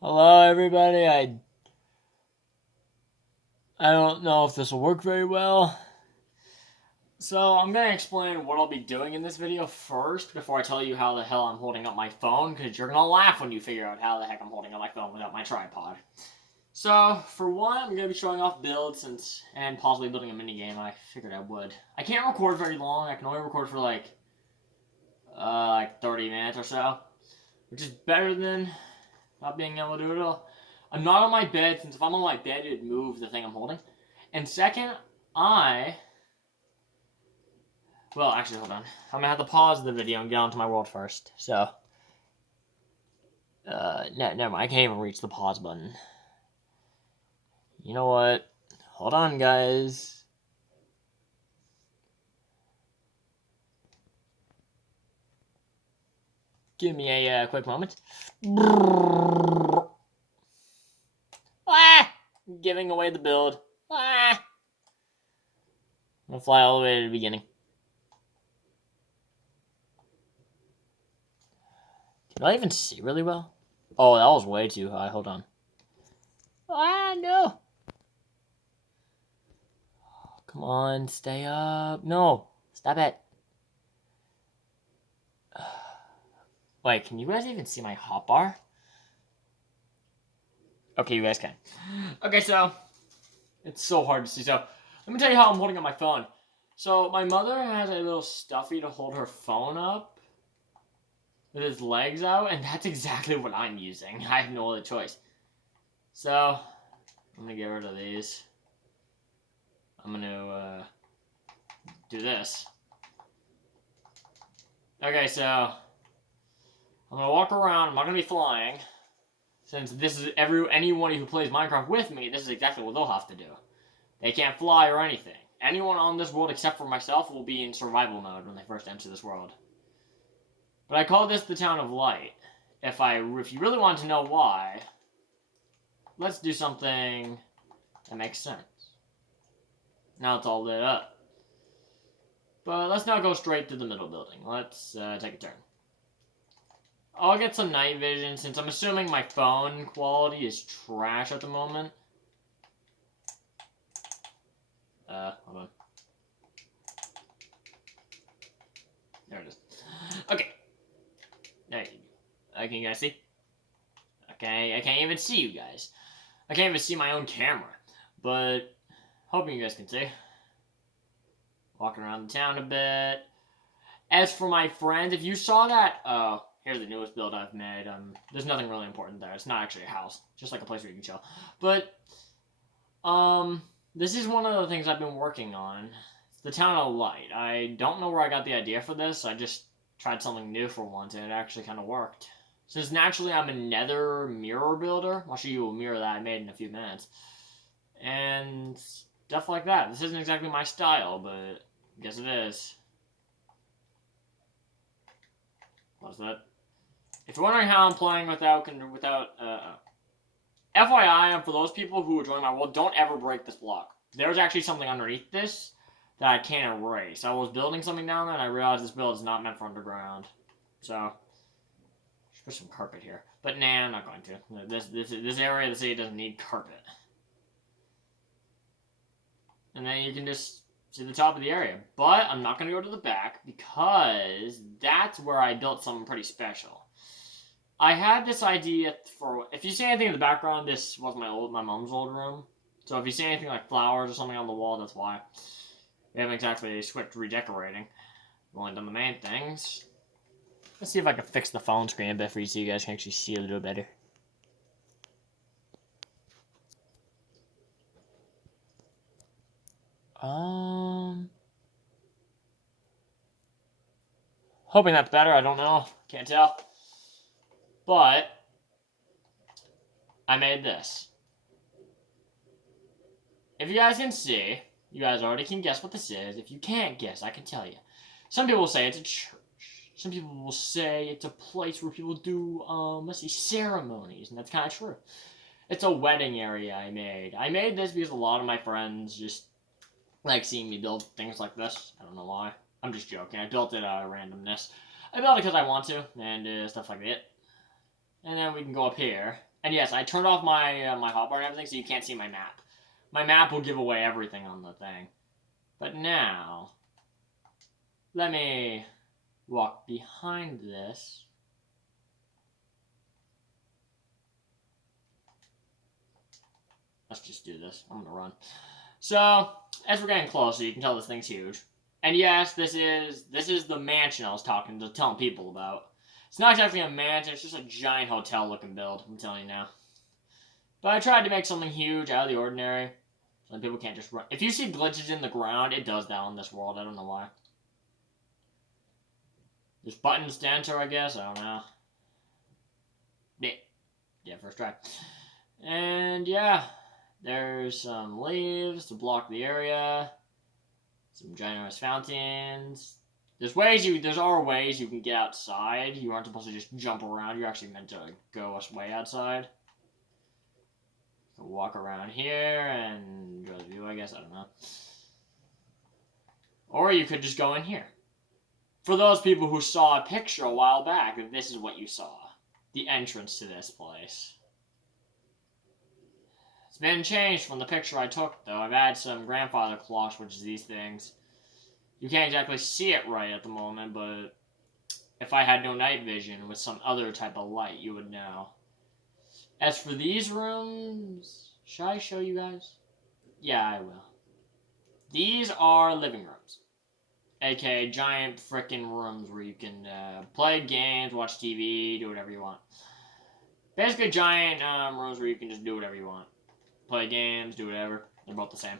Hello, everybody. I don't know if this will work very well. So I'm gonna explain what I'll be doing in this video first before I tell you how the hell I'm holding up my phone, because you're gonna laugh when you figure out how the heck I'm holding up my phone without my tripod. So for one, I'm gonna be showing off builds and possibly building a mini game. I figured I would. I can't record very long. I can only record for like 30 minutes or so, which is better than not being able to do it all. I'm not on my bed, since if I'm on my bed, it'd move the thing I'm holding. And second, well, actually, hold on. I'm gonna have to pause the video and get onto my world first. So, no, never mind. I can't even reach the pause button. You know what? Hold on, guys. Give me a quick moment. Ah! Giving away the build. Ah! I'm gonna fly all the way to the beginning. Can I even see really well? Oh, that was way too high. Hold on. Ah, no. Come on, stay up. No, stop it. Wait, can you guys even see my hotbar? Okay, you guys can. Okay, so it's so hard to see. So let me tell you how I'm holding up my phone. So my mother has a little stuffy to hold her phone up with his legs out, and that's exactly what I'm using. I have no other choice. So I'm gonna get rid of these. I'm gonna do this. Okay, so I'm gonna walk around. I'm not gonna be flying, since this is anyone who plays Minecraft with me. This is exactly what they'll have to do. They can't fly or anything. Anyone on this world except for myself will be in survival mode when they first enter this world. But I call this the Town of Light. If you really want to know why, let's do something that makes sense. Now it's all lit up. But let's not go straight to the middle building. Let's take a turn. I'll get some night vision, since I'm assuming my phone quality is trash at the moment. Hold on. There it is. Okay. There you go. Can you guys see? Okay, I can't even see you guys. I can't even see my own camera. But, hoping you guys can see. Walking around the town a bit. As for my friend, if you saw that, here's the newest build I've made. There's nothing really important there. It's not actually a house. Just like a place where you can chill. But, this is one of the things I've been working on. It's the Town of Light. I don't know where I got the idea for this. I just tried something new for once, and it actually kind of worked. Since naturally I'm a nether mirror builder, I'll show you a mirror that I made in a few minutes. And stuff like that. This isn't exactly my style, but I guess it is. What's that? If you're wondering how I'm playing without FYI, and for those people who are joining my world, don't ever break this block. There's actually something underneath this that I can't erase. I was building something down there, and I realized this build is not meant for underground. So, should put some carpet here. But nah, I'm not going to. This area of the city doesn't need carpet. And then you can just see the top of the area. But I'm not going to go to the back, because that's where I built something pretty special. I had this idea for, if you see anything in the background, this was my mom's old room. So if you see anything like flowers or something on the wall, that's why. We haven't exactly switched redecorating. We've only done the main things. Let's see if I can fix the phone screen a bit for you so you guys can actually see a little better. Hoping that's better, I don't know. Can't tell. But I made this. If you guys can see, you guys already can guess what this is. If you can't guess, I can tell you. Some people say it's a church. Some people will say it's a place where people do, let's see, ceremonies, and that's kind of true. It's a wedding area I made. I made this because a lot of my friends just like seeing me build things like this. I don't know why. I'm just joking. I built it out of randomness. I built it because I want to, and stuff like that. And then we can go up here. And yes, I turned off my my hotbar and everything, so you can't see my map. My map will give away everything on the thing. But now, let me walk behind this. Let's just do this. I'm gonna run. So, as we're getting closer, you can tell this thing's huge. And yes, this is the mansion I was telling people about. It's not exactly a mansion, it's just a giant hotel looking build, I'm telling you now. But I tried to make something huge out of the ordinary. So people can't just run. If you see glitches in the ground, it does that in this world. I don't know why. There's buttons to enter, I guess. I don't know. Yeah, first try. And yeah, there's some leaves to block the area. Some generous fountains. There are ways you can get outside. You aren't supposed to just jump around. You're actually meant to go way outside. Walk around here and enjoy the view, I guess. I don't know. Or you could just go in here. For those people who saw a picture a while back, this is what you saw. The entrance to this place. It's been changed from the picture I took, though. I've added some grandfather clocks, which is these things. You can't exactly see it right at the moment, but if I had no night vision with some other type of light, you would know. As for these rooms, should I show you guys? Yeah, I will. These are living rooms. AKA giant frickin' rooms where you can play games, watch TV, do whatever you want. Basically giant rooms where you can just do whatever you want. Play games, do whatever. They're both the same.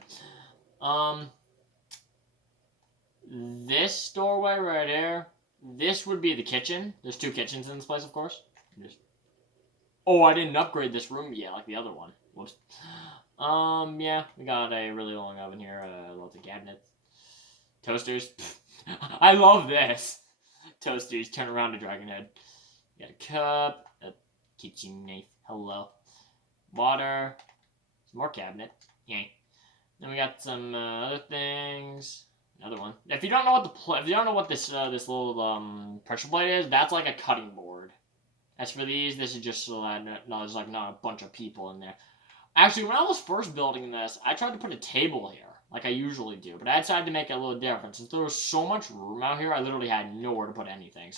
This doorway right here, this would be the kitchen. There's two kitchens in this place, of course. Oh, I didn't upgrade this room yet, like the other one. Whoops. Yeah, we got a really long oven here, lots of cabinets. Toasters. I love this. Toasters, turn around to Dragon Head. You got a cup, a kitchen knife, hello. Water, some more cabinet, yay. Then we got some other things. Another one. If you don't know what this little pressure plate is, that's like a cutting board. As for these, this is just so that there's like not a bunch of people in there. Actually, when I was first building this, I tried to put a table here, like I usually do, but I decided to make it a little different. Since there was so much room out here, I literally had nowhere to put anything.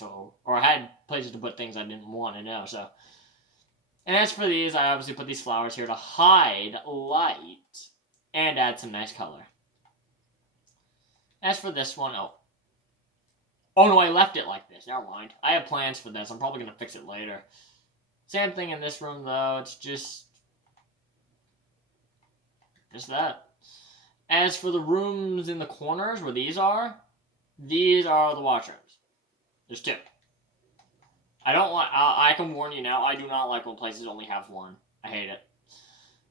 Or I had places to put things I didn't want to know. So, and as for these, I obviously put these flowers here to hide light and add some nice color. As for this one, oh no, I left it like this. Never mind. I have plans for this. I'm probably going to fix it later. Same thing in this room, though. It's just that. As for the rooms in the corners where these are the washrooms. There's two. I can warn you now, I do not like when places only have one. I hate it.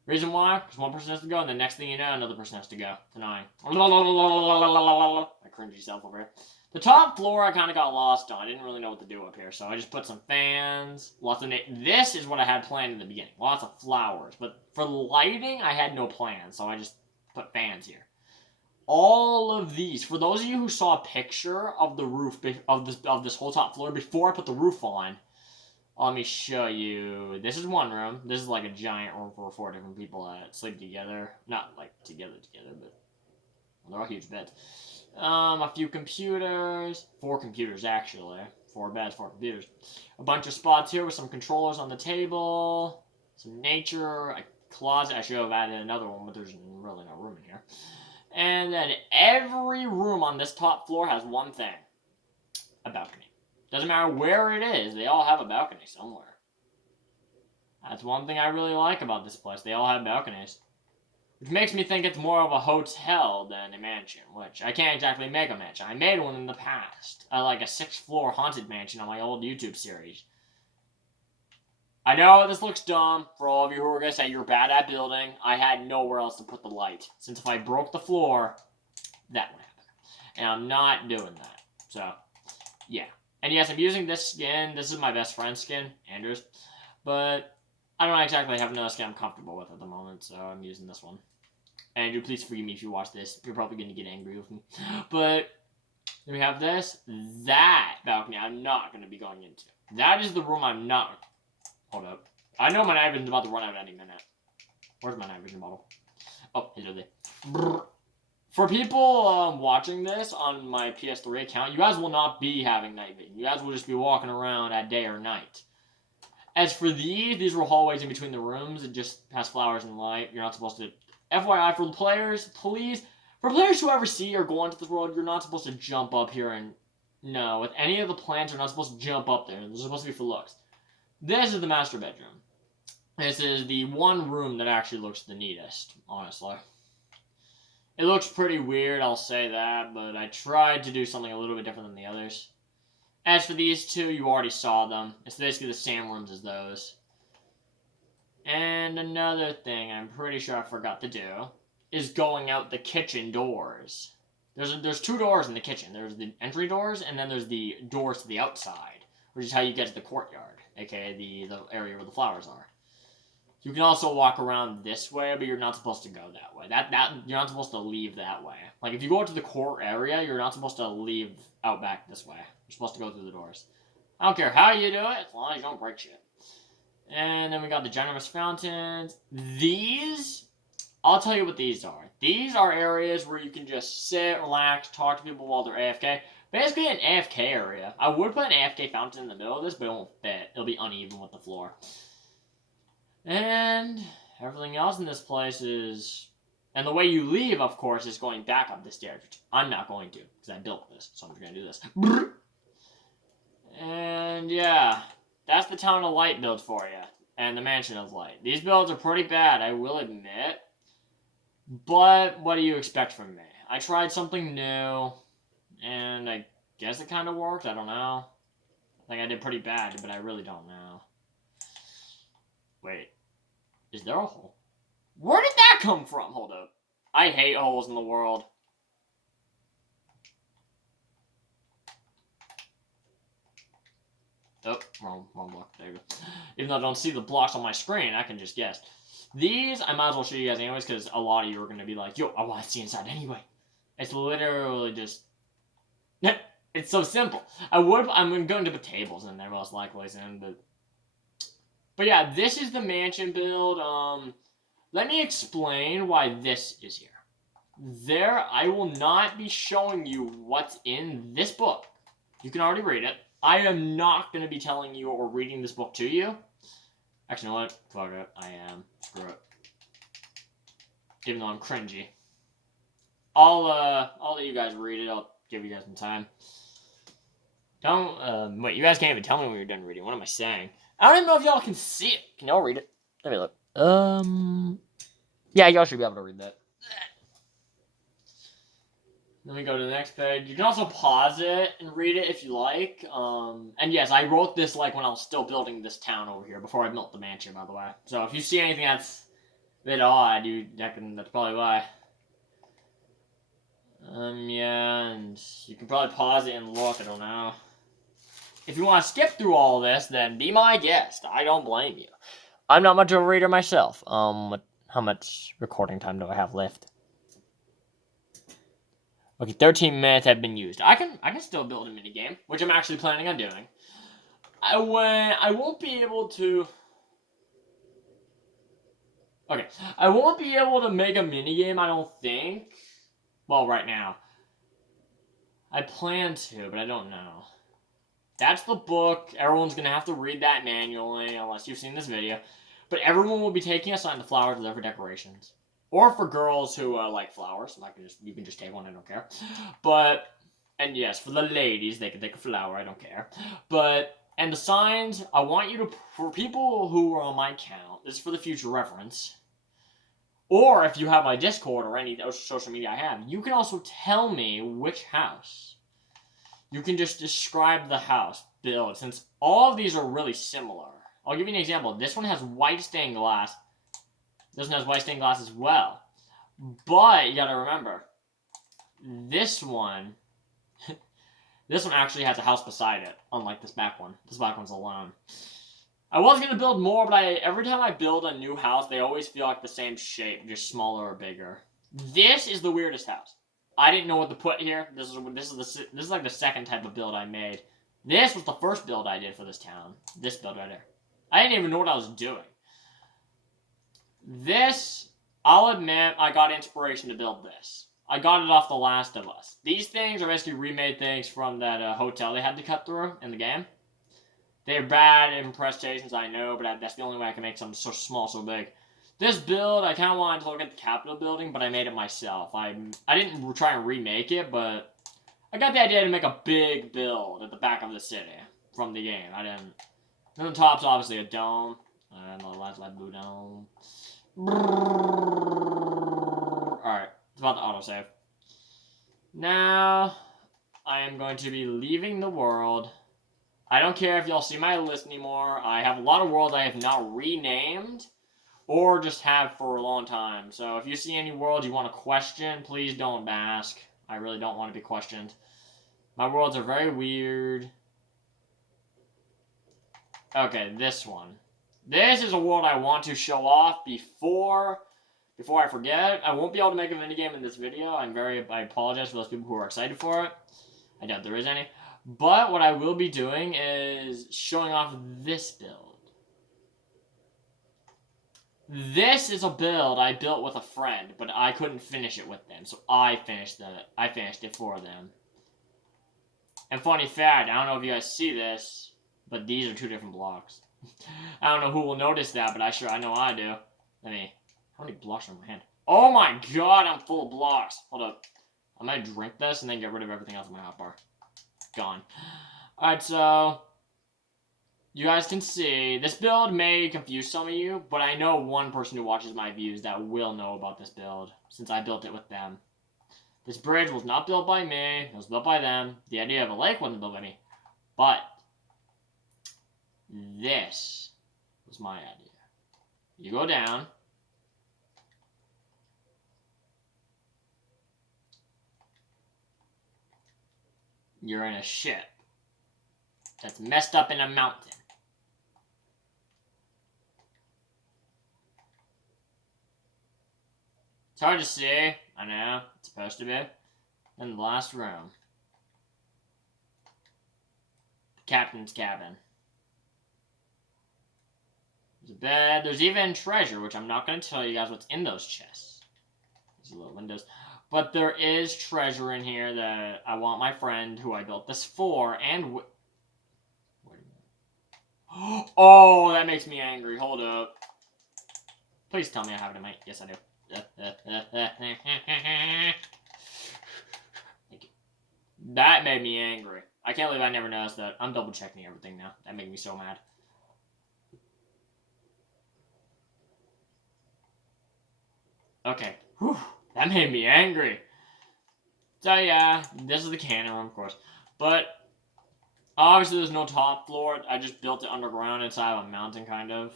Reason why? Because one person has to go, and the next thing you know, another person has to go. It's annoying. I cringe yourself over here. The top floor I kind of got lost on. I didn't really know what to do up here, so I just put some fans. Lots of this is what I had planned in the beginning. Lots of flowers. But for lighting, I had no plan, so I just put fans here. All of these, for those of you who saw a picture of the roof, of this whole top floor, before I put the roof on, let me show you. This is one room. This is like a giant room for 4 different people that sleep together. Not like together, but they're all huge beds. A few computers. 4 computers, actually. 4 beds, 4 computers. A bunch of spots here with some controllers on the table. Some nature. A closet. I should have added another one, but there's really no room in here. And then every room on this top floor has one thing. A balcony. Doesn't matter where it is, they all have a balcony somewhere. That's one thing I really like about this place. They all have balconies. Which makes me think it's more of a hotel than a mansion, which I can't exactly make a mansion. I made one in the past. Like a 6th-floor haunted mansion on my old YouTube series. I know this looks dumb for all of you who are going to say you're bad at building. I had nowhere else to put the light. Since if I broke the floor, that would happen. And I'm not doing that. So, yeah. And yes, I'm using this skin. This is my best friend's skin, Andrew's. But I don't exactly have another skin I'm comfortable with at the moment, so I'm using this one. Andrew, please forgive me if you watch this. You're probably going to get angry with me. But we have this. That balcony I'm not going to be going into. That is the room I'm not... Hold up. I know my night vision's about to run out any minute. Where's my night vision bottle? Oh, here's it. Brr. For people watching this on my PS3 account, you guys will not be having night vision. You guys will just be walking around at day or night. As for these were hallways in between the rooms. It just has flowers and light. You're not supposed to... FYI, for the players, please... For players who ever see or go into this world, you're not supposed to jump up here and... No, with any of the plants, you're not supposed to jump up there. They're supposed to be for looks. This is the master bedroom. This is the one room that actually looks the neatest, honestly. It looks pretty weird, I'll say that, but I tried to do something a little bit different than the others. As for these two, you already saw them. It's basically the same rooms as those. And another thing I'm pretty sure I forgot to do is going out the kitchen doors. There's two doors in the kitchen. There's the entry doors, and then there's the doors to the outside, which is how you get to the courtyard, aka the area where the flowers are. You can also walk around this way, but you're not supposed to go that way. You're not supposed to leave that way. Like, if you go out to the court area, you're not supposed to leave out back this way. You're supposed to go through the doors. I don't care how you do it, as long as you don't break shit. And then we got the generous fountains. These, I'll tell you what these are. These are areas where you can just sit, relax, talk to people while they're AFK. Basically an AFK area. I would put an AFK fountain in the middle of this, but it won't fit. It'll be uneven with the floor. And everything else in this place is... And the way you leave, of course, is going back up the stairs, which I'm not going to, because I built this, so I'm just going to do this. And yeah, that's the Town of Light build for you, and the Mansion of Light. These builds are pretty bad, I will admit, but what do you expect from me? I tried something new, and I guess it kind of worked, I don't know. I think I did pretty bad, but I really don't know. Wait, is there a hole? Where did that come from? Hold up. I hate holes in the world. Oh, wrong block. There you go. Even though I don't see the blocks on my screen, I can just guess. These, I might as well show you guys anyways, because a lot of you are going to be like, yo, I want to see inside anyway. It's literally just... It's so simple. I'm going to put tables in there most likely soon, But yeah, this is the mansion build. Let me explain why this is here. I will not be showing you what's in this book. You can already read it. I am not going to be telling you or reading this book to you. Actually, you know what? Fuck it. I am. Screw it. Even though I'm cringy. I'll let you guys read it. I'll give you guys some time. Wait, you guys can't even tell me when you're done reading. What am I saying? I don't even know if y'all can see it. Can y'all read it? Let me look. Yeah, y'all should be able to read that. Let me go to the next page. You can also pause it and read it if you like. And yes, I wrote this like when I was still building this town over here, before I built the mansion, by the way. So if you see anything that's a bit odd, that's probably why. Yeah, and you can probably pause it and look, I don't know. If you want to skip through all this, then be my guest. I don't blame you. I'm not much of a reader myself. How much recording time do I have left? Okay, 13 minutes have been used. I can still build a minigame, which I'm actually planning on doing. I won't be able to... Okay, I won't be able to make a minigame, I don't think. Well, right now. I plan to, but I don't know. That's the book. Everyone's going to have to read that manually, unless you've seen this video. But everyone will be taking a sign the flowers there for decorations. Or for girls who like flowers. You can just take one, I don't care. But, and yes, for the ladies, they can take a flower, I don't care. But, and the signs, I want you to, for people who are on my account, this is for the future reference. Or if you have my Discord or any social media I have, you can also tell me which house. You can just describe the house build, since all of these are really similar. I'll give you an example. This one has white stained glass. This one has white stained glass as well. But, you gotta remember, this one actually has a house beside it, unlike this back one. This back one's alone. I was gonna build more, but every time I build a new house, they always feel like the same shape, just smaller or bigger. This is the weirdest house. I didn't know what to put here. This is like the second type of build I made. This was the first build I did for this town. This build right here. I didn't even know what I was doing. This, I'll admit, I got inspiration to build this. I got it off The Last of Us. These things are basically remade things from that hotel they had to cut through in the game. They're bad impressions, I know, but that's the only way I can make something so small, so big. This build, I kind of wanted to look at the Capitol building, but I made it myself. I didn't try and remake it, but I got the idea to make a big build at the back of the city from the game. I didn't. And the top's obviously a dome. And the last light blue dome. Alright, it's about to autosave. Now, I am going to be leaving the world. I don't care if y'all see my list anymore. I have a lot of worlds I have now renamed, or just have for a long time. So if you see any worlds you want to question, please don't ask. I really don't want to be questioned. My worlds are very weird. Okay, this one. This is a world I want to show off before I forget. I won't be able to make a minigame in this video. I apologize for those people who are excited for it. I doubt there is any. But what I will be doing is showing off this build. This is a build I built with a friend, but I couldn't finish it with them, so I finished it for them. And funny fact, I don't know if you guys see this, but these are 2 different blocks. I don't know who will notice that, but I know I do. How many blocks are in my hand? Oh my god, I'm full of blocks. Hold up. I might drink this and then get rid of everything else in my hotbar. Gone. Alright, so you guys can see, this build may confuse some of you, but I know one person who watches my views that will know about this build, since I built it with them. This bridge was not built by me, it was built by them. The idea of a lake wasn't built by me. But this was my idea. You go down. You're in a ship that's messed up in a mountain. It's hard to see. I know. It's supposed to be. In the last room. The captain's cabin. There's a bed. There's even treasure, which I'm not going to tell you guys what's in those chests. These little windows. But there is treasure in here that I want my friend, who I built this for, and... Wait a minute. Oh, that makes me angry. Hold up. Please tell me I have it in my... Yes, I do. Thank you. That made me angry. I can't believe I never noticed that. I'm double checking everything now. That made me so mad. Okay. Whew. That made me angry. So yeah, this is the cannon room, of course. But obviously there's no top floor. I just built it underground inside of a mountain, kind of.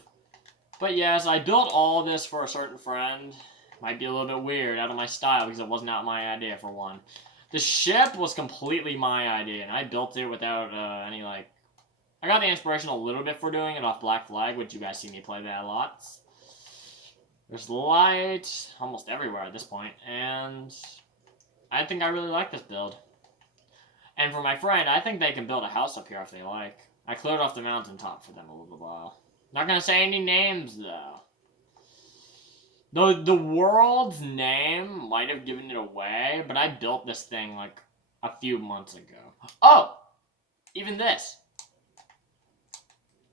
But yes, I built all this for a certain friend. Might be a little bit weird, out of my style, because it was not my idea, for one. The ship was completely my idea, and I built it without any, like... I got the inspiration a little bit for doing it off Black Flag, which you guys see me play that a lot. There's light almost everywhere at this point, and I think I really like this build. And for my friend, I think they can build a house up here if they like. I cleared off the mountaintop for them a little while. Not gonna say any names, though. The world's name might have given it away, but I built this thing like a few months ago. Oh! Even this.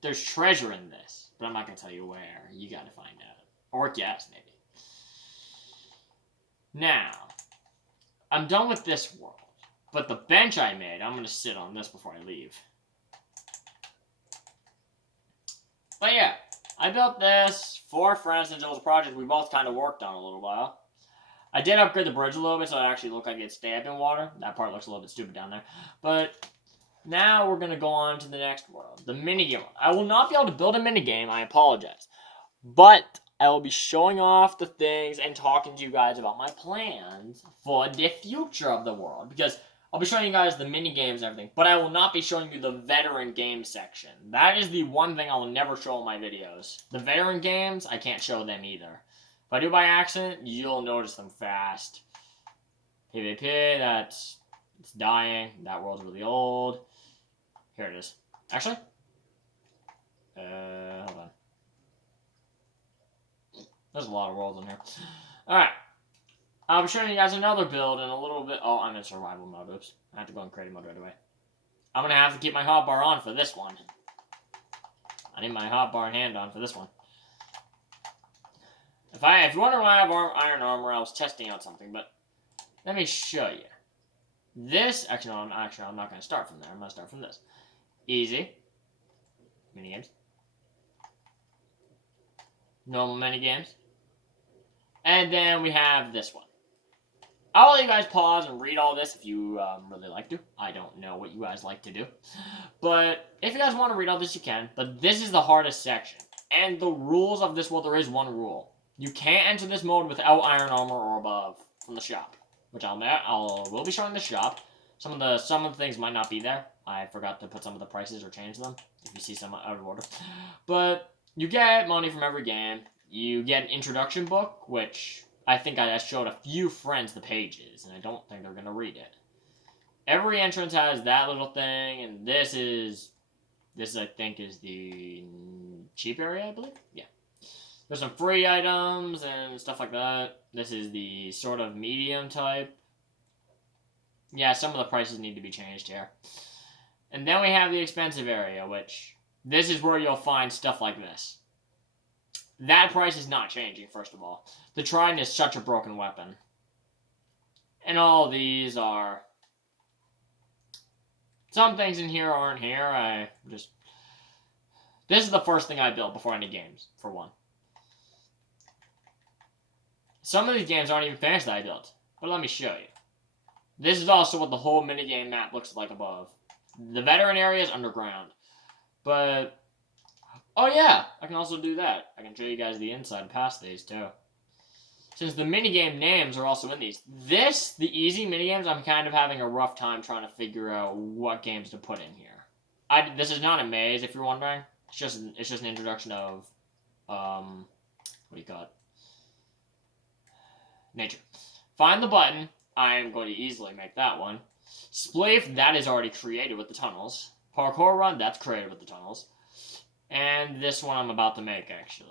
There's treasure in this, but I'm not gonna tell you where. You gotta find out. Or guess, maybe. Now, I'm done with this world. But the bench I made, I'm gonna sit on this before I leave. But yeah, I built this for friends since it was a project we both kind of worked on a little while. I did upgrade the bridge a little bit so it actually looked like it stabbed in water. That part looks a little bit stupid down there. But now we're going to go on to the next world, the minigame. I will not be able to build a minigame, I apologize. But I will be showing off the things and talking to you guys about my plans for the future of the world. Because I'll be showing you guys the mini games and everything, but I will not be showing you the veteran game section. That is the one thing I will never show in my videos. The veteran games, I can't show them either. If I do by accident, you'll notice them fast. PvP, it's dying. That world's really old. Here it is. Actually, hold There's a lot of worlds in here. Alright. I'll be showing you guys another build in a little bit. Oh, I'm in survival mode. Oops. I have to go in creative mode right away. I'm going to have to keep my hotbar on for this one. I need my hotbar and hand on for this one. If you wonder why I have iron armor, I was testing out something, but let me show you. This, actually, no, I'm not going to start from there. I'm going to start from this. Easy. Minigames. Normal minigames. And then we have this one. I'll let you guys pause and read all this if you really like to. I don't know what you guys like to do. But if you guys want to read all this, you can. But this is the hardest section. And the rules of this, well, there is one rule. You can't enter this mode without iron armor or above from the shop. Which will be showing the shop. Some of the things might not be there. I forgot to put some of the prices or change them. If you see some out of order. But you get money from every game. You get an introduction book, which I think I showed a few friends the pages, and I don't think they're going to read it. Every entrance has that little thing, and this I think is the cheap area, I believe? Yeah. There's some free items and stuff like that. This is the sort of medium type. Yeah, some of the prices need to be changed here. And then we have the expensive area, which this is where you'll find stuff like this. That price is not changing, first of all. The Trident is such a broken weapon. And all these are... Some things in here aren't here. This is the first thing I built before any games, for one. Some of these games aren't even finished that I built. But let me show you. This is also what the whole minigame map looks like above. The veteran area is underground. But... Oh yeah, I can also do that. I can show you guys the inside past these too. Since the minigame names are also in these. The easy minigames, I'm kind of having a rough time trying to figure out what games to put in here. This is not a maze, if you're wondering. It's just an introduction of, what do you call it? Nature. Find the button. I am going to easily make that one. Spleef, that is already created with the tunnels. Parkour Run, that's created with the tunnels. And this one I'm about to make, actually.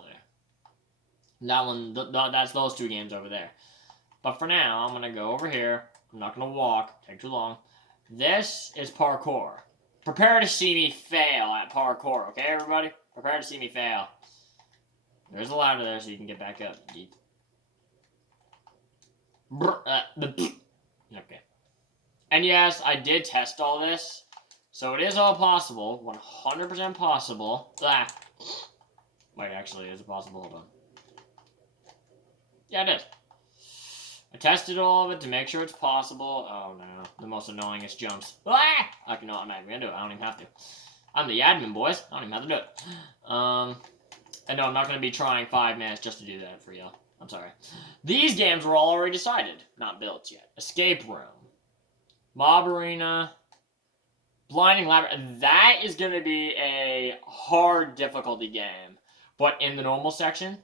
That one, that's those two games over there. But for now, I'm going to go over here. I'm not going to walk. Take too long. This is parkour. Prepare to see me fail at parkour, okay, everybody? Prepare to see me fail. There's a ladder there so you can get back up. Okay. And yes, I did test all this. So it is all possible. 100% possible. Wait, actually, is it possible? Hold on. Yeah, it is. I tested all of it to make sure it's possible. Oh, no. The most annoyingest jumps. Okay, no, I'm not even gonna do it. I don't even have to. I'm the admin, boys. I don't even have to do it. And no, I'm not gonna be trying 5 minutes just to do that for you. I'm sorry. These games were all already decided. Not built yet. Escape Room. Mob Arena. Blinding Labyrinth. That is going to be a hard difficulty game. But in the normal section...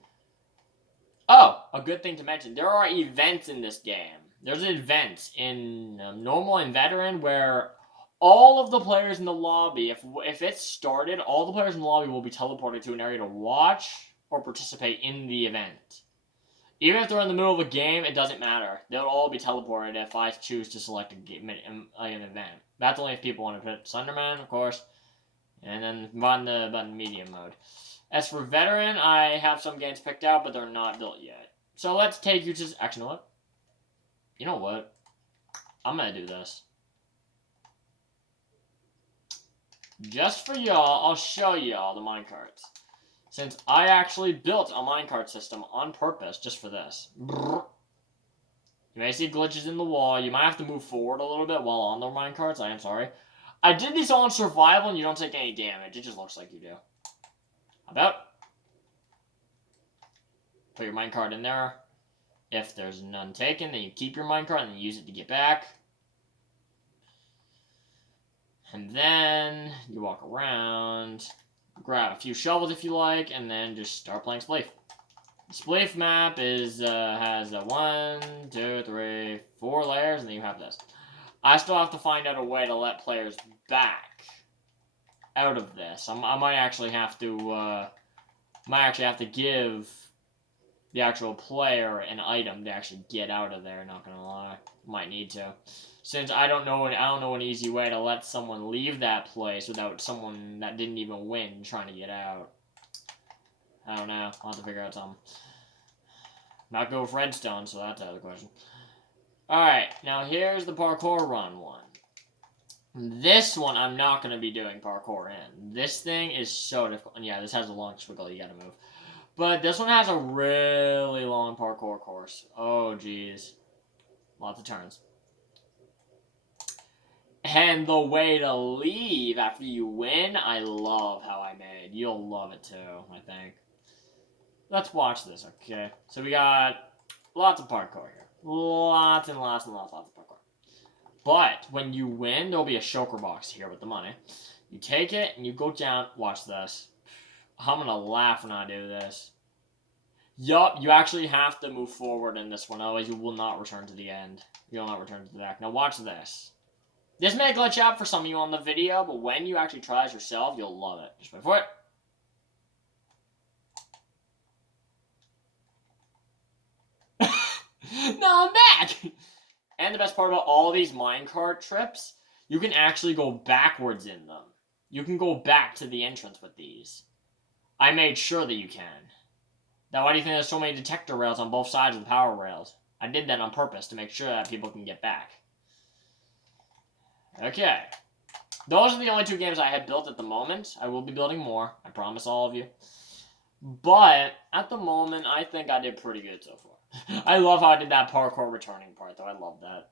Oh, a good thing to mention. There are events in this game. There's an event in normal and veteran where all of the players in the lobby, if it's started, all the players in the lobby will be teleported to an area to watch or participate in the event. Even if they're in the middle of a game, it doesn't matter. They'll all be teleported if I choose to select an event. That's only if people want to put Slenderman, of course, and then run the button medium mode. As for veteran, I have some games picked out, but they're not built yet. So let's take you to... Actually, you know what? You know what? I'm going to do this. Just for y'all, I'll show y'all the minecarts. Since I actually built a minecart system on purpose just for this. You may see glitches in the wall. You might have to move forward a little bit while on the minecarts. I am sorry. I did these all in survival and you don't take any damage. It just looks like you do. How about? Put your minecart in there. If there's none taken, then you keep your minecart and then use it to get back. And then you walk around, grab a few shovels if you like, and then just start playing Spleef. The Spleef map has 1, 2, 3, 4 layers, and then you have this. I still have to find out a way to let players back out of this. I might actually have to give the actual player an item to actually get out of there. Not gonna lie, might need to, since I don't know an easy way to let someone leave that place without someone that didn't even win trying to get out. I don't know. I'll have to figure out something. Not go with redstone, so that's out of the question. Alright, now here's the parkour run one. This one I'm not going to be doing parkour in. This thing is so difficult. And yeah, this has a long squiggle you gotta move. But this one has a really long parkour course. Oh, jeez. Lots of turns. And the way to leave after you win, I love how I made. You'll love it too, I think. Let's watch this, okay? So we got lots of parkour here. Lots and lots of parkour. But when you win, there'll be a shulker box here with the money. You take it and you go down. Watch this. I'm gonna laugh when I do this. Yup, you actually have to move forward in this one, otherwise you will not return to the end. You will not return to the back. Now watch this. This may glitch out for some of you on the video, but when you actually try it yourself, you'll love it. Just wait for it. Now I'm back! And the best part about all of these minecart trips, you can actually go backwards in them. You can go back to the entrance with these. I made sure that you can. Now, why do you think there's so many detector rails on both sides of the power rails? I did that on purpose to make sure that people can get back. Okay. Those are the only two games I had built at the moment. I will be building more. I promise all of you. But, at the moment, I think I did pretty good so far. I love how I did that parkour returning part, though. I love that.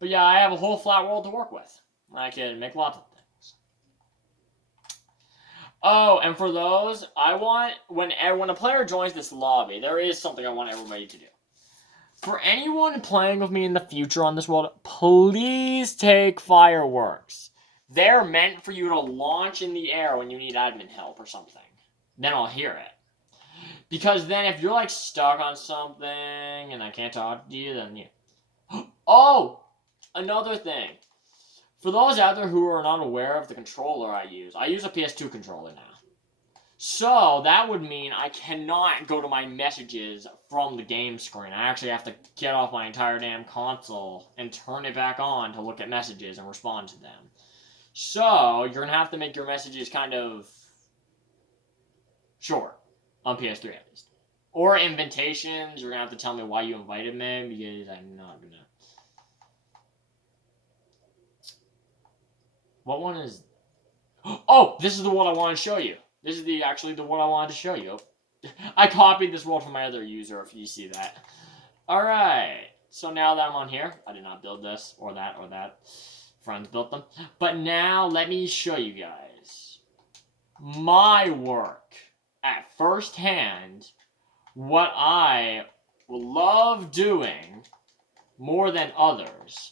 But yeah, I have a whole flat world to work with. I can make lots of things. Oh, and for those, I want, when a player joins this lobby, there is something I want everybody to do. For anyone playing with me in the future on this world, please take fireworks. They're meant for you to launch in the air when you need admin help or something. Then I'll hear it. Because then if you're like stuck on something and I can't talk to you, then you... Oh! Another thing. For those out there who are not aware of the controller I use a PS2 controller now. So, that would mean I cannot go to my messages from the game screen. I actually have to get off my entire damn console and turn it back on to look at messages and respond to them. So, you're going to have to make your messages kind of short. On PS3 at least. Or invitations, you're going to have to tell me why you invited me, because I'm not going to... What one is... Oh! This is the one I want to show you. This is actually the one I wanted to show you. I copied this world from my other user, if you see that. Alright. So now that I'm on here, I did not build this, or that, or that. Friends built them. But now, let me show you guys my work at first hand, what I love doing more than others.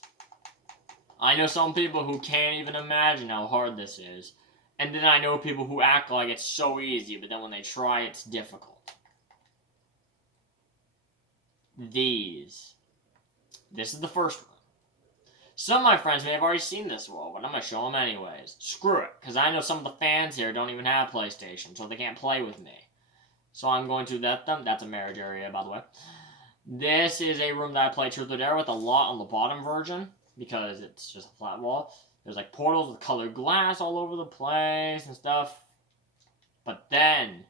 I know some people who can't even imagine how hard this is. And then I know people who act like it's so easy, but then when they try, it's difficult. This is the first one. Some of my friends may have already seen this world, but I'm going to show them anyways. Screw it, because I know some of the fans here don't even have PlayStation, so they can't play with me. So I'm going to let them. That's a marriage area, by the way. This is a room that I play Truth or Dare with a lot on the bottom version, because it's just a flat wall. There's like portals with colored glass all over the place and stuff. But then,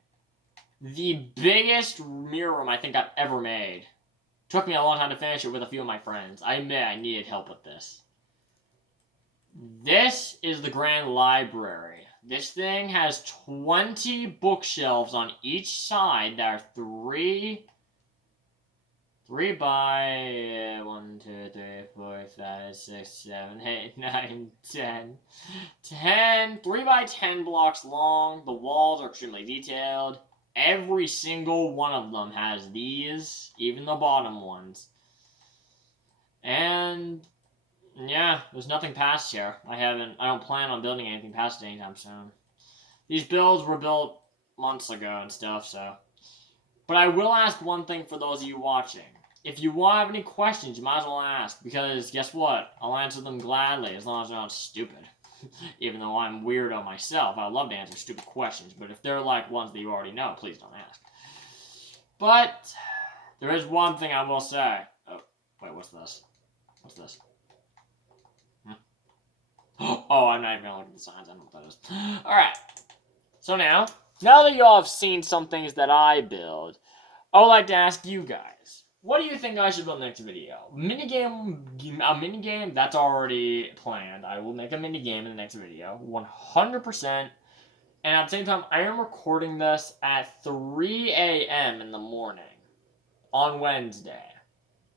the biggest mirror room I think I've ever made. Took me a long time to finish it with a few of my friends. I admit I needed help with this. This is the Grand Library. This thing has 20 bookshelves on each side that are 3 by 1, 2, 3, 4, 5, 6, 7, 8, 9, 10. 3 by 10 blocks long. The walls are extremely detailed. Every single one of them has these, even the bottom ones. And yeah, there's nothing past here. I don't plan on building anything past it anytime soon. These builds were built months ago and stuff, so. But I will ask one thing for those of you watching. If you want to have any questions, you might as well ask, because guess what? I'll answer them gladly, as long as they're not stupid. Even though I'm weirdo myself, I love to answer stupid questions, but if they're like ones that you already know, please don't ask. But there is one thing I will say. Oh, wait, what's this? What's this? Oh, I'm not even gonna look at the signs. I don't know what that is. Alright. So now that y'all have seen some things that I build, I would like to ask you guys, what do you think I should build in the next video? A minigame, that's already planned. I will make a minigame in the next video, 100%. And at the same time, I am recording this at 3 a.m. in the morning on Wednesday.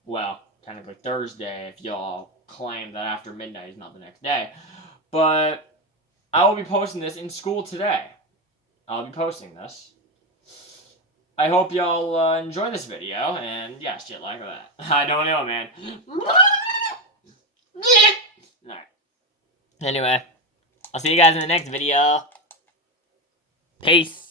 Well, technically Thursday if y'all claim that after midnight is not the next day. But I will be posting this in school today. I'll be posting this. I hope y'all enjoy this video, and yeah, shit like that. I don't know, man. Alright. Anyway, I'll see you guys in the next video. Peace.